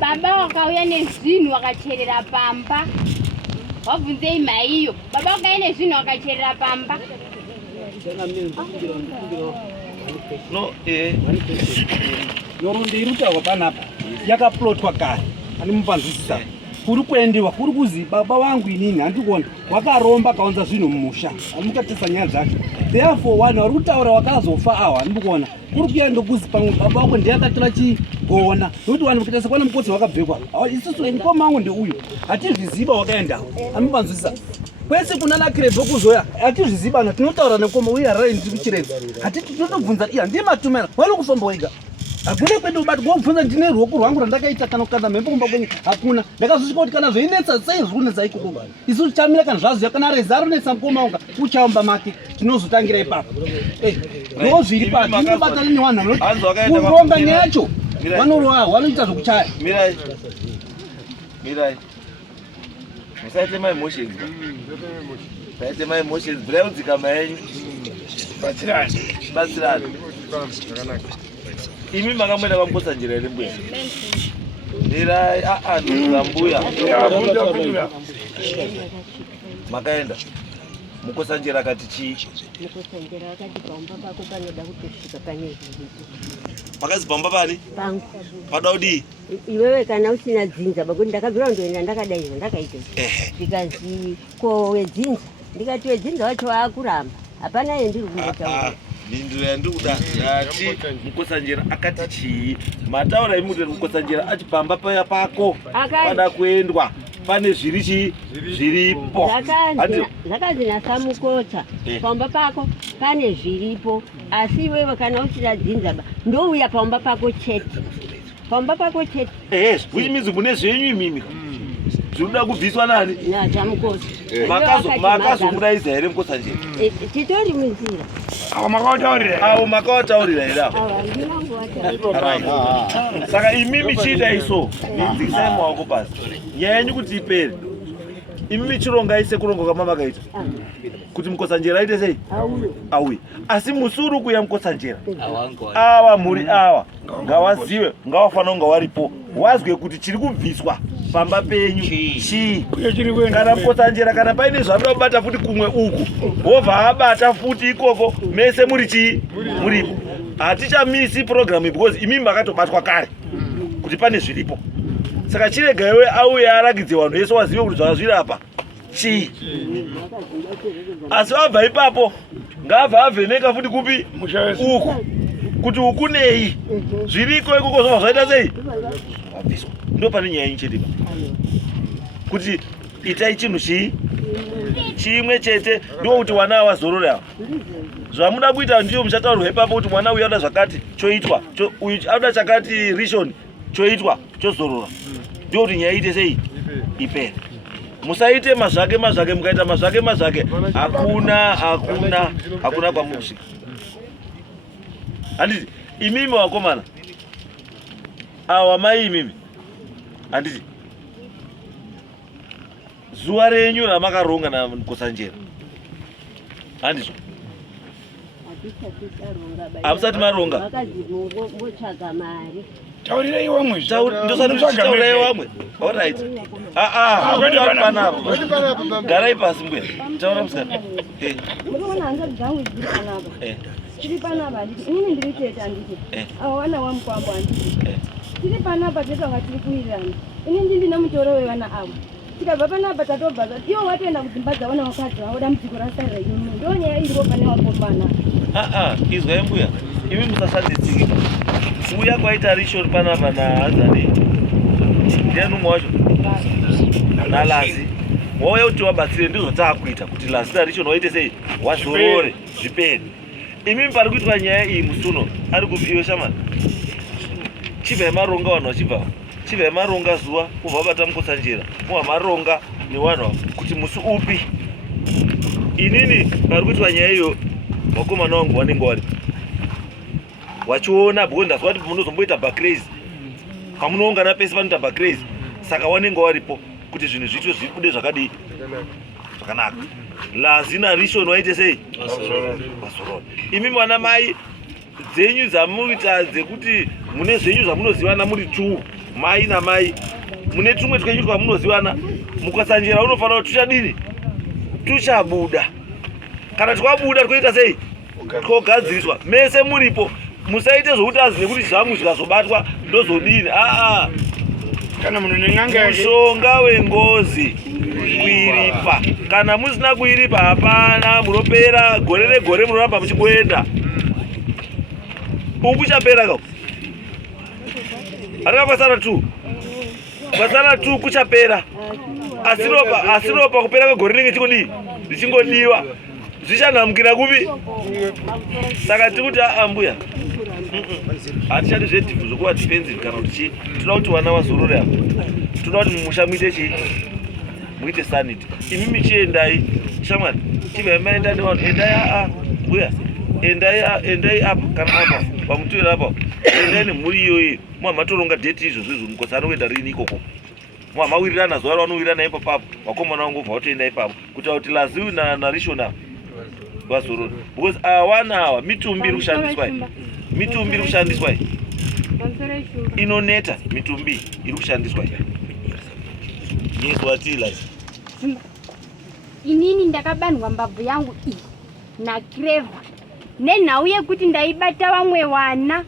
baba wakauya nezvinhu wakacherera pamba wabvunzei maiyo baba wakauya nezvinhu wakacherera pamba nyorundi iri kutaurwa panapa yakaplotwa kare ani mupanzwisisa kuri kuendiwa kuri kuzi baba wangu inini handikuona wakaromba kaunza zvinhu mumusha amukatesa nyaya dzake therefore vanhu vari kutaura wakazofa awa handikuona kuri kuenda kuzi pamwe baba wako ndiye akatora chigoona nokuti vanhu mukatesa kwana mukotsi wakabvekwa isusu mukoma wangu ndeuyu hatizviziva wakaendawo amupanzwisisa kwese kuna nakirebve kuzoya hatizviziva na tinotaura nekoma uye harare ndiri kuchireva hatiti totobvunza iya ndiye matumera wari kufamba wega hakuna kwedu ubati kwakubvunza ndine ruoko rwangu randakaita kana kukanda mhembo kumba kwenyu hakuna ndakazosvika kuti kana zveinetsa sei zviri kunetsa ikoko isu tichamira kana zvaziva kana reza ronetsa mukoma wanga uchaomba make tinozotangira ipapo ndo zviri pati inobatana nevanhu kuronga neyacho vanorova vanoita zvokuchaya mirai musaite my emotions saite my emotions brai udzika mayenyu batsirani imi makamwenda kwamukotsa njira iri mbuya ndirai ndozambuya makaenda mukotsa njira akati chii pakazi pamba pani pada kudii iwewe kana usina dzinza pakuti ndakabvira kundoenda ndakadai zvandakaita ndikazi ko wedzinza ndikati wedzinza wacho waakuramba hapana yendiri kundotaura mindiro yandikuda ndati mukotsanjera akati chii mataura imuti mukotsanjera achipamba paya pako pada kuendwa pane zviri chii zviripo zvakanzi nasamukotsa pamba pako pane zviripo asi iwewe kana usina dzinzaba ndouya pamba pako chete pamba pako chete uimidzi mune zvenyu imimi zvinoda kubviswa nani nazamukotsa makazomudaidza here mukotsanjera titori munzira avo makavataurira here saka imimi chiita iso idzikisai maoko pasi nyaya yenyu kuti ipere imimi chirongai sekuronga kwamamakaita kuti mukotsanjera aite sei auye asi musuru kuya mukotsanjera ava mhuri ava ngavazive ngavafanira kunga waripo wazwe kuti chiri kubviswa pamba penyu chii kana mukotsanjera kana paine zvanoda kubata futi kumwe uku wobva abata futi ikoko mese muri chii muripo hatichamisi programu because imimi makatobatwa kare kuti pane zviripo saka chiregaiwe auye aragidze vanhu vese wazive kuti zvakazviri apa chii asi wabva ipapo ngabva avheneka futi kupi uku kuti uku nei zviriko ikoko zvobva zvaita sei wabviswa ndo pane nyaya yenyu chete kuti itai chinhu chimwe chete ndokuti wana avazorore ava zvamuda kuita ndiyo muchataurirwa ipapo kuti mwana uyu auda zvakati choitwa uyu auda chakati rishoni choitwa chozorora ndokuti nyaya iite sei ipere musaite mazvake mukaita mazvake hakuna kwamukusvika handiti imimi wakomana awa mai imimi handiti zuva renyu ramakaronga namukotsanjera handizvo hamusati maronga taurirai vamwe ndosataurai vamwe alright panapa garai pasi mbwena taura musikana muriona hanza dzangu dziri panapa tiri panapa handiti inini ndiri chete handiti ava vana vamukwambo handiti tiri panapa tetanga tiri kuwirirana inini ndina mutoro wevana avo tikabva panapa tatobva iwo watoenda kudzimba dzavana vakadzi vavoda mudziko rasarira inono ndo nyaya iripo pane wakomana izwai mbuya imi musashanditsiki uya kwaita rishoni panapa naazani ndiani umwe wacho nalazi wauya kuti wabatsire ndizvo taakuita kuti lazi narishoni waite sei wazorore zvipeni. Imi pari kuitwa nyaya iyi musuno ari kupiwe shamani chibva yemaronga vanhu vachibva chibva yemaronga zuva kubva vabata mukotsanjera muva maronga nevanhu kuti musi upi. Inini pari kuitwa nyaya iyo vakomana vangu vanenge vari wachiona because ndazwa kuti munozomboita bacrazy pamunoungana pese panoita bacrazy saka wanenge varipo kuti zvinhu zviitwe zvikude zvakadii zvakanaka. Lazi narishoni waite sei vazorora. Imi vana mai dzenyu dzamuita dzekuti mune zvenyu zvamunozivana muri tu mai namai mune tumwe twenyu twamunozivana mukatsanjera unofanira kuti tuchadini tuchabuda. Kana twabuda twoita sei twogadziriswa mese muripo. Musaite zvokuti azi nekuti zvangu zvikazobatwa ndozodini. Kana munhu nen'anga mushonga wengozi kuiripa. Kana musina kuiripa hapana munopera gore negore munoramba muchigoenda. Ukuchapera kako harika kwasara 2 kwasara 2 kuchapera. Asi ropa kupera kwegore rinenge chikodii richingodiwa zvichanhamukira kupi. Saka tikuti mbuya hatichadi zvedhivhu zvokuva defensive kana kuti toda kuti vana vazorore apo. Toda kuti mumusha muite chii muite sanity. Imi michiendai shamwari chibva maenda nevanhu endai mbuya endai apa kana apa pamutoera apa endai nemhuri iyoyi muva matoronga dheti izvozvo izvo mukosi anoenda rini ikoko muva mawirirana zuva ravanowirirana ipapapo vakomana vangu bva vatoenda ipapo kuita kuti laziu narishona vazorore because awana awa mitumbi iri kushandiswa mitumbi iri kushandiswa inoneta mitumbi iri kushandiswa yezwatilazi. Inini ndakabanhwa mbabvu yangu iyi naClever nenhau yekuti ndaibata vamwe wana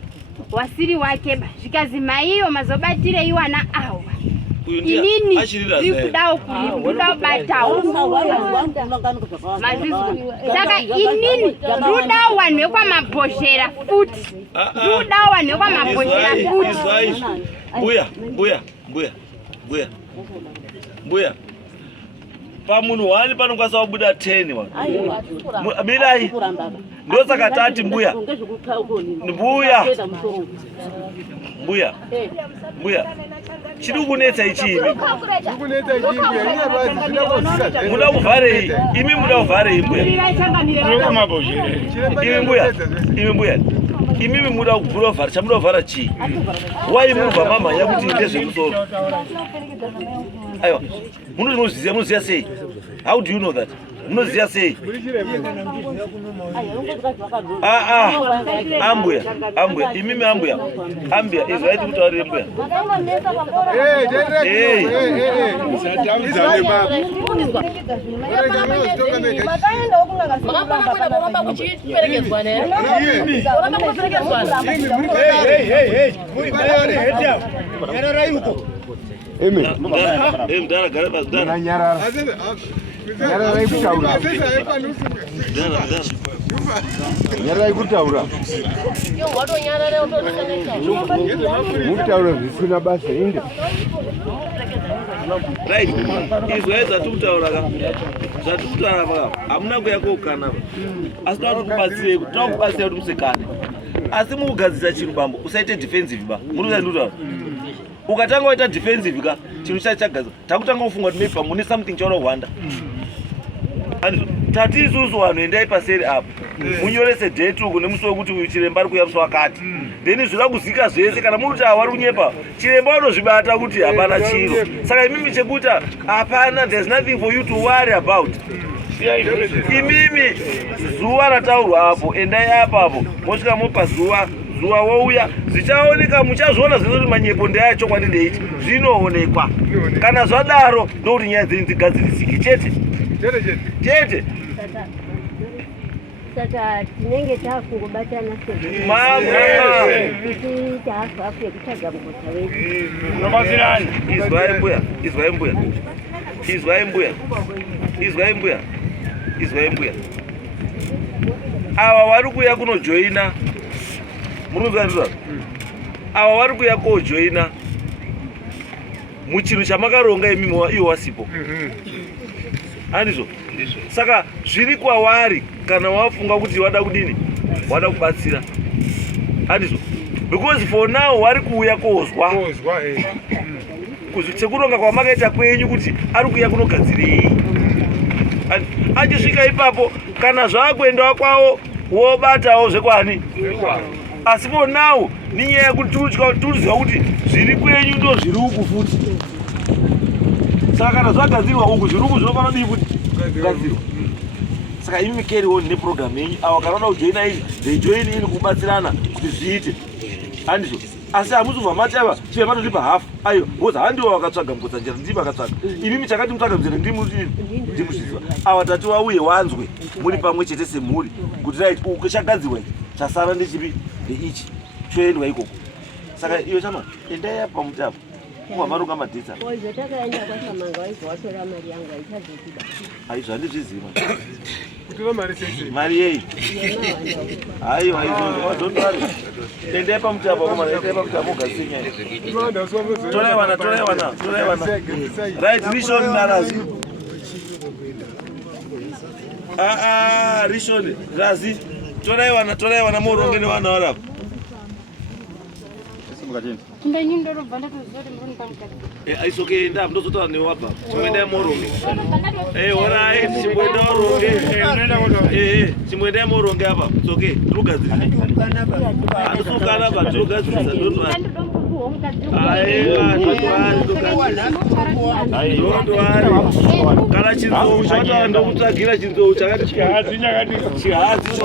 wasiri wakeba zvikazi maiyo mazobatirei wana awa. Inini ndiri kudawo kudabatawo mazvizwa. Saka inini ndodawo vanhu vekwamabhoshera futi ndodawo vanhu vekwamabhoshera futi. Mbuya pamunhu 1 panokwanisa kubuda 10 vanhu. Mirai ndosaka tati mbuya chiri kunetsa ichii muda kuvharei imi muda kuvharei mbuya imimi muda kuvhara chamuda kuvhara chii waimubva mamhanya kuti ndezvemusoro. Aiwa munoziva sei? How do you know that? Munoziva sei? Ambuya imimi ambuya izvaiti kutaurire mbuya Nyara ikutaura. Mutaura zvisina basa inde. Right. Izwa zvatikutaura ka. Zvatikutaura pa. Hamuna kuya kokana. Asi tinokubatsira kuti musekane. Asi mugadzisa chinhu bambo usaite defensive ba. Munoita ndutaura. Ukatanga waita defensive ka chinhu chagaza. Takutanga kufunga kuti maybe mune something chaura kuwanda. Tati isusu vanhu endai paseri apo munyorese date uku nemusi wekuti chiremba ari kuya musi wakati then zvira kuzika zvese kana muri kuti havari kunyepa chiremba unozvibata kuti hapana chiro saka imimi chekuti hapana there's nothing for you to worry about. Imimi zuva rataurwa apo endai apapo mosvika mopa zuva wouya zvichaoneka muchazviona zvinoti manyepo ndeachokwadi ndeiti zvinoonekwa kana zvadaro ndokuti nyaya dzenyu dzigadzirisike chete. Saka tinenge takungobatana kuti taafafu yekutsvaga mugota wedu. Unobatsirani? Izwai mbuya ava vari kuya kunojoina Murunzwa ava vari kuya kojoina muchinhu chamakaronga imimi iwo wasipo. Handizvo? Saka zviri kwavari kana wafunga kuti wada kudini, wada kubatsira. Handizvo? Because for now vari kuuya kozwa sekuronga kwamakaita kwenyu kuti ari kuuya kunogadzirei. Achisvika ipapo kana zvaakuendawo kwavo wobatawo zvekwani. Asi for now ninyaya yekuti turiziva kuti zviri kwenyu ndo zviri uku futi. Saka kana zvagadzirwa uku zviri uku zvinofanira kudii futi kugadzirwa. Saka imi carry on neprogram yenyu. Ava kana vada kujoina ili they join in kubatsirana kuti zviite. Handizvo? Asi hamuzobva mati ava chive matolipa hafu ayo because handiwo vakatsvaga mukotsanjera ndimi vakatsvaga. Inimi chakati mutsvaga muzera ndimusvidziwa. Ava tati wauye wanzwe muri pamwe chete semhuri kuti right uku chagadzirwa ichi chasara ndechipi ndeichi choendwa ikoko. Saka iyo chama endai apa mutapo wamaronga madhisa aizvo handizviziva mari yei aiwa izvozvo endai pamutapo endai pamutapo ugasinya torai wana right rishon narazi rishon razi torai wana muronge nevana varapa. Aisoke enda ndozotara newabva chimwenda moronge orai chimwenda moronge chimwenda moronge apa soke rugadzira andisukana ba rugadzira ndo kana chinzou chatoenda kutsvagira chinzou chakati chihazi